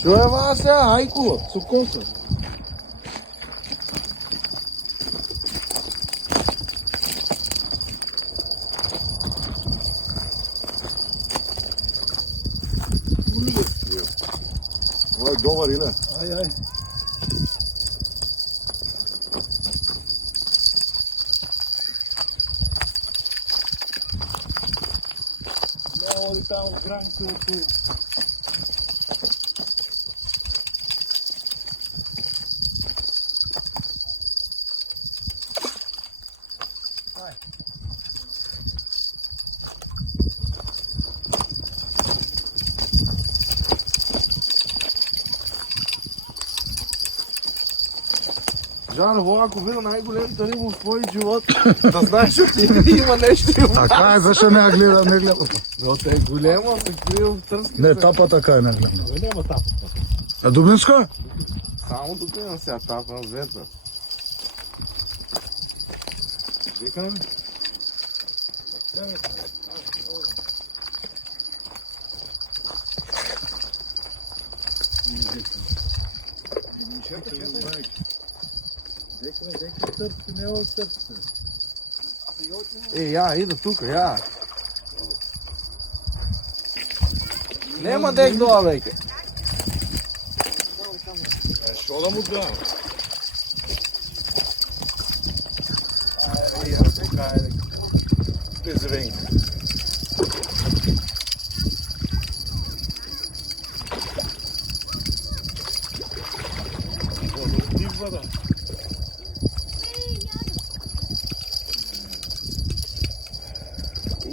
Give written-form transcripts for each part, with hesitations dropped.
Што е Вася, ајко, со коса? Ова е добар, или? Ај. Не оди таму гранкото. Жан, во ако видел најголемата риба во својот живот, да знаеш че има нешто. Така е, зашто не ја гледам, не гледам. Но те големо се крие во трските. Не, тапа така е, не гледам. Нема тапа. А дубинска? Само тук имам сега тапа на ветер. Викаме? Ја, иде тука, ја. Нема дек доа веќе. Што да му дам? Без ренка.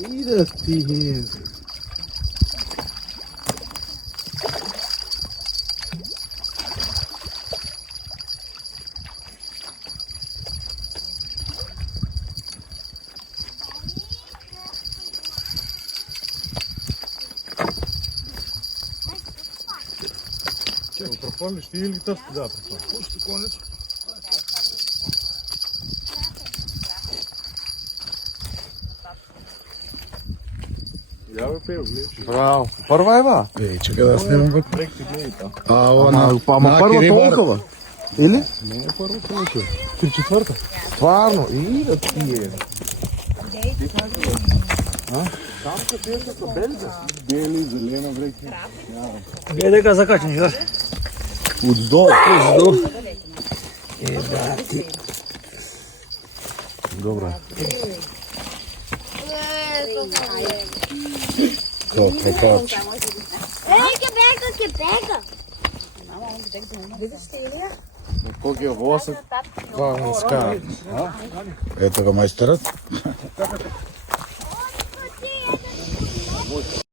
Иде ти. Пропомниш ти или търси? Да, пропомниш. Пушти конец. Ја бе пео, гледаш. Браво. Прва ева? Еј, чекай да снимам го. Брек ти гледай там. А, ова на... Ама прва толкова. Или? Не е първо толкова. 3/4. Стварно, иде ти. Там се пеша со белга. Бели, зелена брек. Гледай дека закачен, да? Уздо. Ебати. Добра. Како? Ке пега. Кој е восет? Па не ска. Ето го мајстерот.